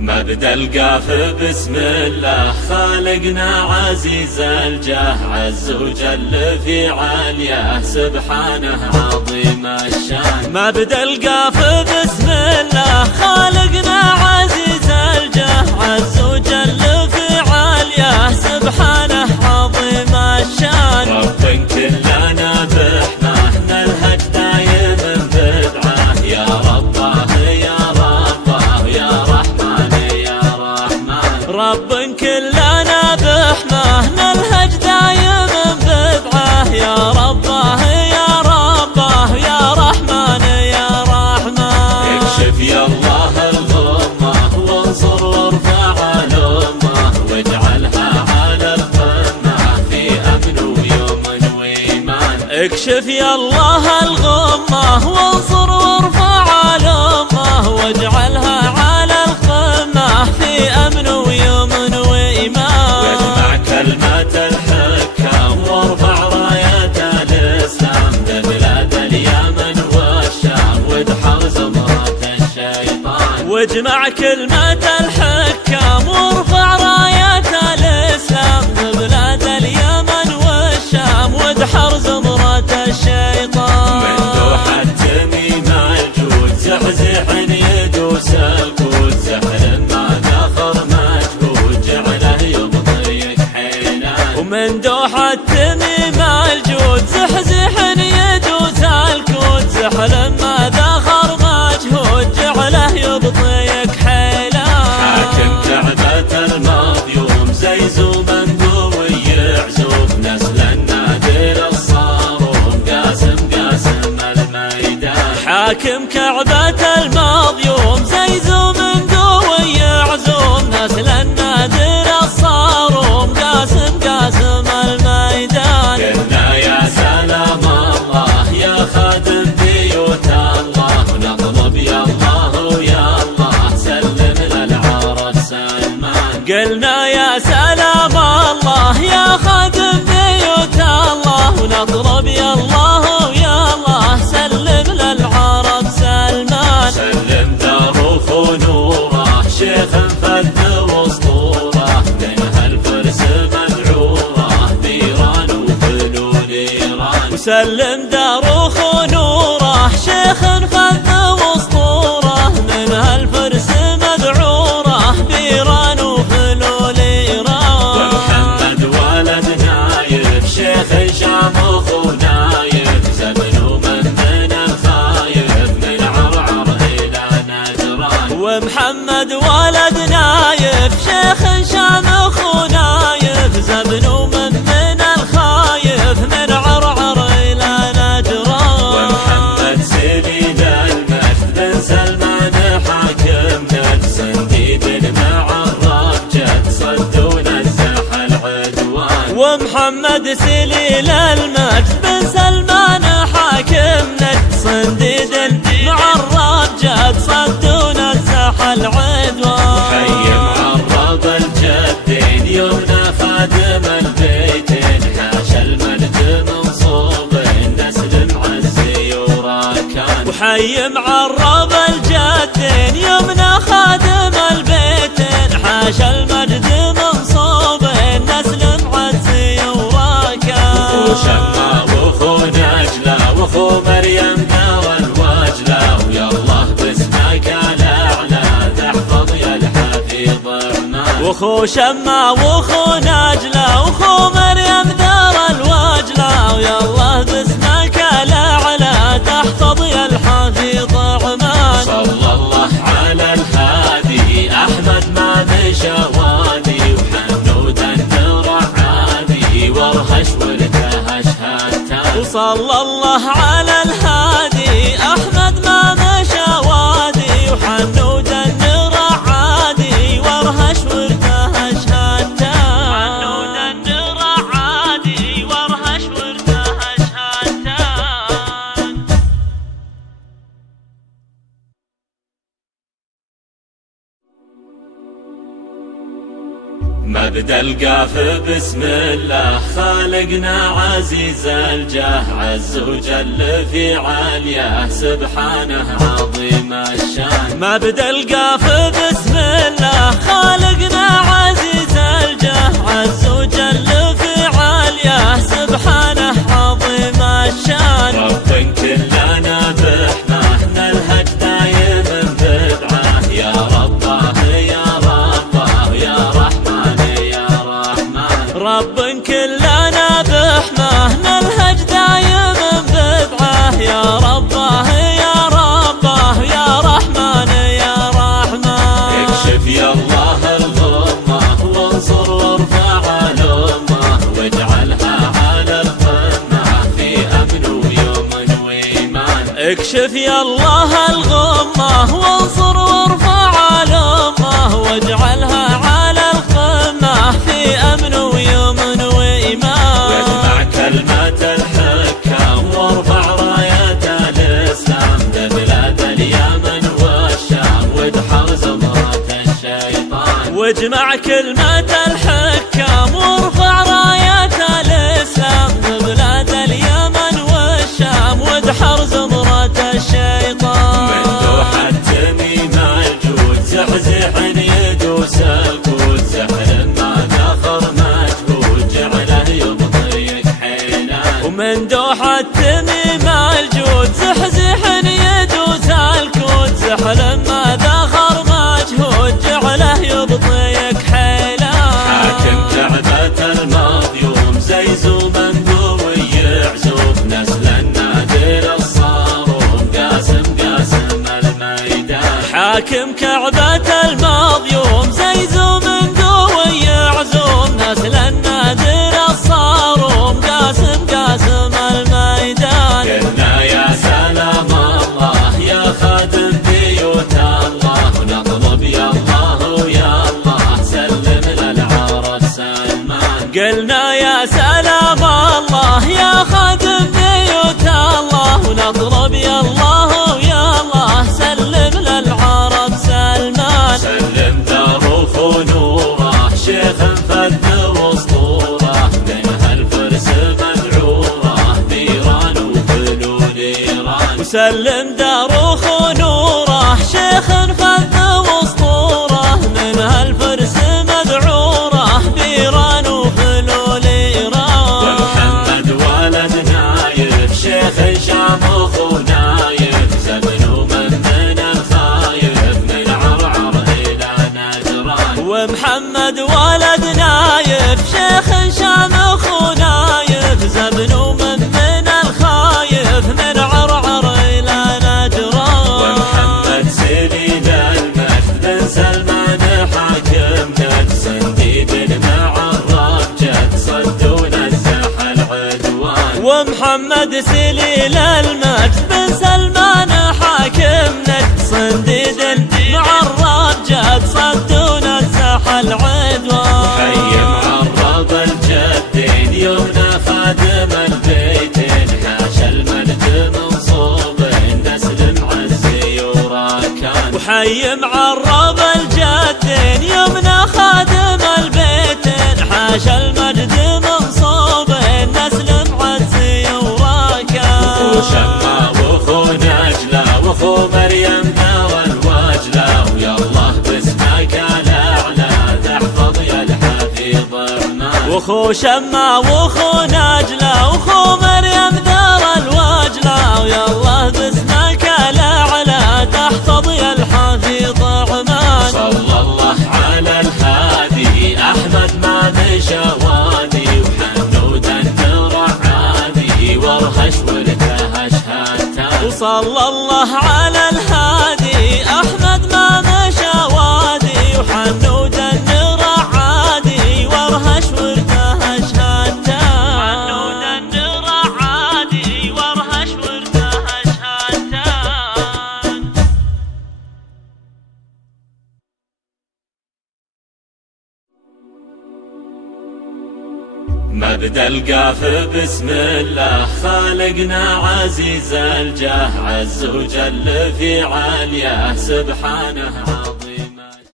مبدأ القاف بسم الله خالقنا عزيز الجاه، عز وجل في علياه سبحانه عظيم الشان. مبدأ القاف بسم الله خالقنا عزيز الجاه، عز وجل في علياه سبحانه عظيم الشان. رب كلنا بحماه نلهج دايم بدعاه، يا رباه يا رباه يا رحمن يا رحمن. رب كلنا بحماه نلهج دايم بدعاه، يا رباه يا رباه يا رحمن يا رحمن. اكشف يا الله الغمة وانصر وارفع الأمة، واجعلها على القمة في أمن ويمن وإيمان. اكشف يا الله الغمة وانصر وارفع الأمة، واجعلها على القمة في أمن ويمن وإيمان. واجمع كلمة الحكام وارفع راية الإسلام ببلاد اليمن والشام، وادحر زمرة الشيطان. واجمع كلمة الحكام وارفع راية الإسلام ببلاد اليمن والشام، وادحر زمرة الشيطان. من دوح التميم الجود زحزح يدوس الكود، سحر ما ذخر مجهود جعله يبطيك حيلان. ومن دوح التميم الجود زحزح يدوس الكود، سحر ما ذخر مجهود جعله يبطيك حيلان. حاكم كعبة المظلوم زيزو منذوب ويعزوف، نسل النادر الصاروم قاسم قاسم الميدان. حاكم كعبة المظلوم زيزو منذوب ويعزوم، نسل النادر الصاروم قاسم قاسم الميدان. قلنا يا سلام الله يا خادم بيوت الله، ونطلب يا الله يا الله سلم للعرب سلمان. قلنا يا سلام الله يا خادم بيوت الله، ونطلب يا الله يا الله سلم للعرب سلمان. سلم داروخ ونوره شيخ فذ واسطوره، منها الفرس مذعوره بيران وفلول ايران. وسلم داروخ ونوره شيخ فذ واسطوره، منها الفرس مذعوره بيران وفلول ايران. ومحمد ولد نايف شيخ شامخ ونايف، زمن ومن الخايف من عرعر الى نجران. ومحمد ولد نايف شيخ شامخ ونايف، زمن ومن الخايف من عرعر الى نجران. ومحمد سليل المجد بن سلمان حاكم نجد، صنديد مع الرب جد صد ونزح العدوان. ومحمد سليل المجد بن سلمان حاكم نجد، صنديد مع الرب جد صد ونزح العدوان. حي معرب الجدين يمنى خادم البيتين، حاشا المجد منصوب نسل معزي وراكان. وحي معرب الجدين يمنى خادم البيتين، حاشا المجد منصوب نسل معزي وراكان. وخو شما وخو نجلة وخو مريم دار الوجلة، ويا الله باسمك الاعلى تحفظ يا الحفيظ الرحمن. وخو شما وخو نجلة وخو مريم دار الوجلة، ويا الله باسمك الاعلى تحفظ يا الحفيظ الرحمن. صلى الله على الهادي احمد ما مشى وادي، وحنود النور عادي وارهش وارتهش هاتان. وصلى الله على الهادي احمد ما مشى وادي، وحنود النور عادي وارهش وارتهش هاتان. حنود النور عادي وارهش وارتهش هاتان. مبدأ القاف بسم الله خالقنا عزيز الجاه، عز وجل في علياه سبحانه عظيم الشان. مبدأ القاف بسم الله خالقنا عزيز الجاه عز وجل في علياه سبحانه عظيم الشان رب كلنا برحمه نلهج دايم بدعاه يا رباه يا رباه يا رحمن يا رحمن رب كلنا برحمه نلهج دايم بدعاه يا رباه يا رباه يا رحمن يا رحمن اكشف يا الله الغمه وانصر وارفع الامه واجعلها على القمه في امن ويمن وايمان اكشف يا الله الغمه وانصر وارفع الامه واجعلها على القمه في امن ويمن وايمان واجمع كلمه الحكام وارفع رايه الاسلام ببلاد اليمن والشام وادحر زمره الشيطان واجمع كلمه الحكام وارفع رايه الاسلام ببلاد اليمن والشام وادحر زمره الشيطان من دوحه تميم الجود زحزح يدوس الكود سحر ما دخر مجهود جعله يبطيك حيلان ومن دوحه تميم الجود زحزح يدوس الكود سحر ما دخر مجهود جعله يبطيك حيلان حاكم كعبة المظيوم زيزو منقوي يعزوف نسل النادر الصاروم قاسم الميدان حاكم كعبة المظيوم زيزو منقوي يعزوم نسل النادر الصاروم قاسم الميدان قلنا يا سلام الله يا خادم بيوت الله ونطلب يا الله يا الله سلم للعرب سلمان قلنا يا سلام الله يا خادم بيوت الله ونطلب يا الله يا الله سلم للعرب سلمان سلم دروخ ونوره شيخ فذ واسطوره منها الفرس مذعوره نيران وفلول ايران وسلم دروخ ونوره شيخ فذ واسطوره منها الفرس مذعوره نيران وفلول ايران ومحمد ولد نايف شيخ شامخ ونايف زبن من الخايف من عرعر الى نجران ومحمد ولد نايف شيخ شامخ ونايف زبن من الخايف من عرعر الى نجران ومحمد سليل المجد بن سلمان حاكم نجد صنديد مع الرجد صدون الزح العدوان ومحمد سليل المجد بن سلمان حاكم نجد صنديد مع الرجد صدون الزح العدوان حي معرب الجدين يمنى خادم البيتين حاشا المجد منصوب نسل معزي وراكان وحي معرب الجدين يمنى خادم البيتين حاشا المجد منصوب نسل معزي وراكان وخو شما وخو نجلة وخو مريم نار الوجلة ويا الله باسمك الاعلى تحفظ يا الحفيظ الرحمن وخو شما وخو نجلة وخو مريم دار الوجلة ويا الله باسمك الاعلى تحفظ يا الحفيظ الرحمن صلى الله على الهادي احمد ما مشى وادي وحنود النرع عادي وارهش وارتهش هاتان وصلى الله على الهادي احمد ما مشى وادي وحنود النرع عادي وارهش وارتهش هاتان حنود النرع عادي وارهش وارتهش هاتان مبدأ القاف بسم الله خالقنا عزيز الجاه عز وجل في علياه سبحانه